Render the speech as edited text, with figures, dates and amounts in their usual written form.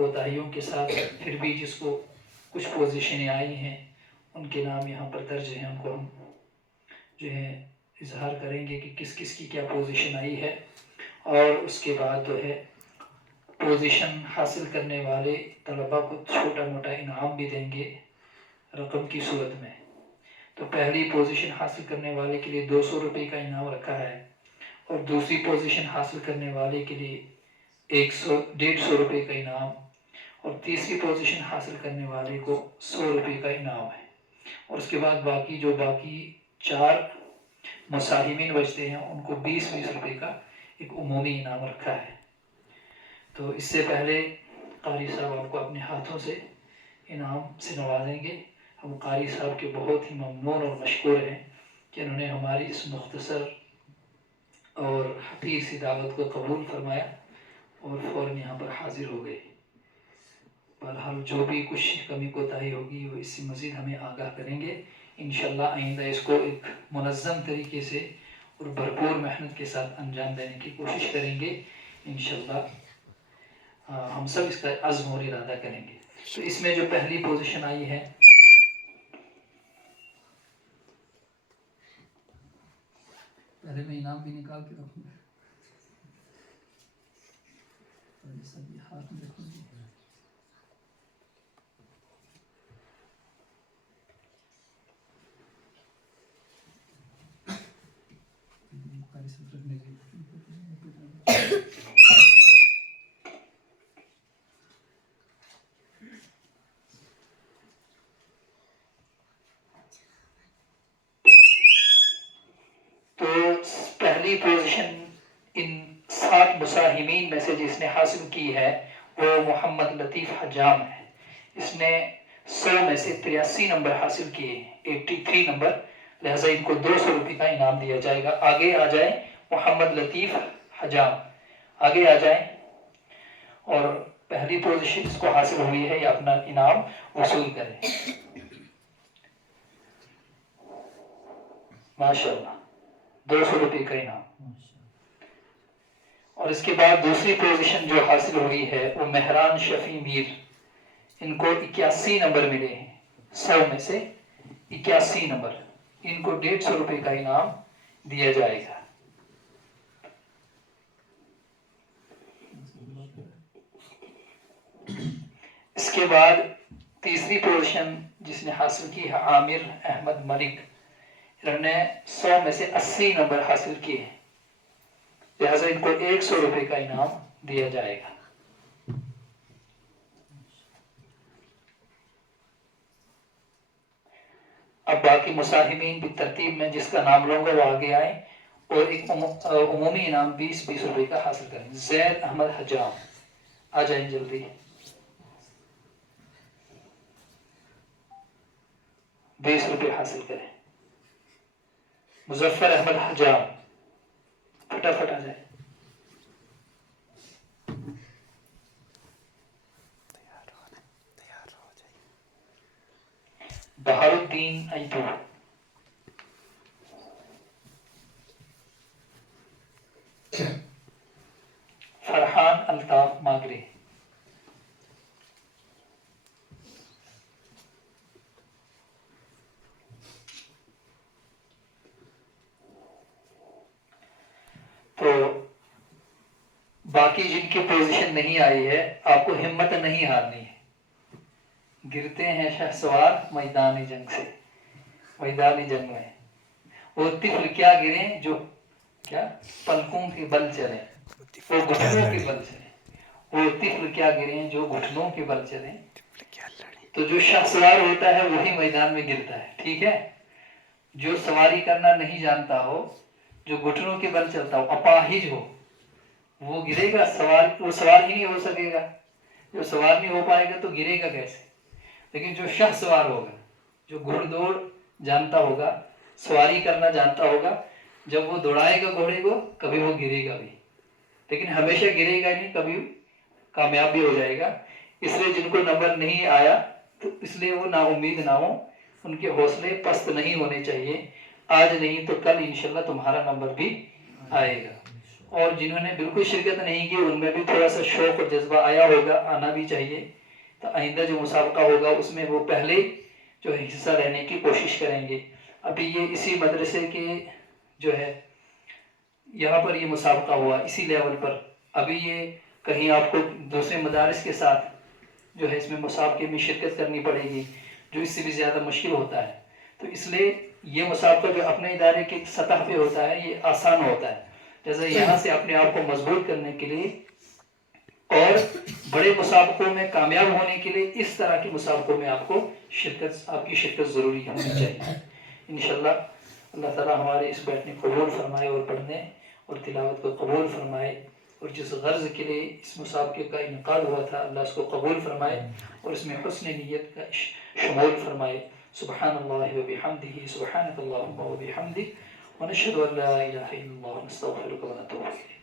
کوتاہیوں کے ساتھ پھر بھی جس کو کچھ پوزیشنیں آئی ہیں ان کے نام یہاں پر درج ہیں، ان کو ہم جو ہے اظہار کریں گے کہ کس کس کی کیا پوزیشن آئی ہے، اور اس کے بعد جو ہے پوزیشن حاصل کرنے والے طلباء کو چھوٹا موٹا انعام بھی دیں گے رقم کی صورت میں۔ تو پہلی پوزیشن حاصل کرنے والے کے لیے 200 روپے کا انعام رکھا ہے، اور دوسری پوزیشن حاصل کرنے والے کے لیے 150 روپے کا انعام، اور تیسری پوزیشن حاصل کرنے والے کو 100 روپے کا انعام ہے۔ اور اس کے بعد باقی 4 مساہمین بچتے ہیں ان کو 20 روپے کا ایک عمومی انعام رکھا ہے۔ تو اس سے پہلے قاری صاحب آپ کو اپنے ہاتھوں سے انعام سے نوازیں گے۔ ہم قاری صاحب کے بہت ہی ممنون اور مشکور ہیں کہ انہوں نے ہماری اس مختصر اور حقیر سی دعوت کو قبول فرمایا اور فوراً یہاں پر حاضر ہو گئے۔ بہرحال جو بھی کچھ کمی کوتاہی ہوگی وہ اس سے مزید ہمیں آگاہ کریں گے انشاءاللہ۔ آئندہ اس کو ایک منظم طریقے سے اور بھرپور محنت کے ساتھ انجام دینے کی کوشش کریں گے انشاءاللہ۔ ہم سب اس کا عزم اور ارادہ کریں گے۔ تو اس میں جو پہلی پوزیشن آئی ہے، پہلے میں انعام بھی نکال کے رکھوں گا، اور یہ سب یہ ہاتھ میں رکھوں گی۔ تو پہلی پوزیشن ان 7 مساہمین میں سے جس نے حاصل کی ہے وہ محمد لطیف حجام ہے۔ اس نے 100 میں سے 83 نمبر حاصل کیے ہیں، 83 نمبر، لہذا ان کو 200 روپے کا انعام دیا جائے گا۔ آگے آ جائیں محمد لطیف حجام، آگے آ جائیں، اور پہلی پوزیشن اس کو حاصل ہوئی ہے یہ اپنا انعام وصول کریں۔ ماشاءاللہ 200 روپے کا انعام۔ اور اس کے بعد دوسری پوزیشن جو حاصل ہوئی ہے وہ مہران شفیع میر، ان کو 81 نمبر ملے ہیں، 100 میں سے 81 نمبر، ان کو 150 روپے کا انعام دیا جائے گا۔ اس کے بعد تیسری پوزیشن جس نے حاصل کی ہے عامر احمد ملک، انہوں نے 100 میں سے 80 نمبر حاصل کیے ہیں، لہذا ان کو 100 روپے کا انعام دیا جائے گا۔ اب باقی مساہمین بھی ترتیب میں جس کا نام لوں گا وہ آگے آئیں اور ایک عمومی انعام 20 روپے کا حاصل کریں۔ زید احمد حجام آ جائیں جلدی، 20 روپے حاصل کریں۔ مظفر احمد حجام فٹافٹ آ جائیں۔ بہار الدین ایتو، فرحان الطاف ماگرے، تو باقی جن کی پوزیشن نہیں آئی ہے آپ کو ہمت نہیں ہارنی ہے۔ گرتے ہیں شہسوار میدان جنگ سے، میدان جنگ میں وہ طفل کیا گریں جو کیا پلکوں کے بل چلیں، وہ گھٹنوں کے بل چلیں، وہ طفل کیا گریں جو گھٹنوں کے بل چلیں۔ تو جو شہسوار ہوتا ہے وہی میدان میں گرتا ہے، ٹھیک ہے؟ جو سواری کرنا نہیں جانتا ہو، جو گھٹنوں کے بل چلتا ہو، اپاہج ہو، وہ گرے گا، وہ سوار ہی نہیں ہو سکے گا۔ جو سوار نہیں ہو پائے گا تو گرے گا کیسے؟ لیکن جو شہ سوار ہوگا، جو گھڑ دوڑ جانتا ہوگا، سواری کرنا جانتا ہوگا، جب وہ دوڑائے گا گھوڑے کو کبھی وہ گرے گا بھی، لیکن ہمیشہ گرے گا نہیں، کبھی کامیاب بھی ہو جائے گا۔ اس لیے جن کو نمبر نہیں آیا تو اس لیے وہ نا امید نہ ہو، ان کے حوصلے پست نہیں ہونے چاہیے۔ آج نہیں تو کل انشاءاللہ تمہارا نمبر بھی آئے گا۔ اور جنہوں نے بالکل شرکت نہیں کی ان میں بھی تھوڑا سا شوق اور جذبہ آیا ہوگا، آنا بھی چاہیے، تو آئندہ جو مسابقہ ہوگا اس میں وہ پہلے جو ہے حصہ لینے کی کوشش کریں گے۔ ابھی یہ اسی مدرسے کے جو ہے یہاں پر یہ مسابقہ ہوا اسی لیول پر، ابھی یہ کہیں آپ کو دوسرے مدارس کے ساتھ جو ہے اس میں مسابقے میں شرکت کرنی پڑے گی، جو اس سے بھی زیادہ مشکل ہوتا ہے۔ تو اس لیے یہ مسابقہ جو اپنے ادارے کی سطح پہ ہوتا ہے یہ آسان ہوتا ہے، جیسے یہاں سے اپنے آپ کو مضبوط کرنے کے لیے اور بڑے مسابقوں میں کامیاب ہونے کے لیے اس طرح کے مسابقوں میں آپ کی شرکت ضروری ہونی چاہیے۔ انشاءاللہ اللہ تعالیٰ ہمارے اس بیٹھنے کو قبول فرمائے اور پڑھنے اور تلاوت کو قبول فرمائے، اور جس غرض کے لیے اس مسابقے کا انعقاد ہوا تھا اللہ اس کو قبول فرمائے اور اس میں حسن نیت کا شمول فرمائے۔ سبحان اللہ و بحمدہ، سبحانک اللہم و بحمدک، ونشہد ان لا الہ الا اللہ، نستغفرک و نتوب الیک۔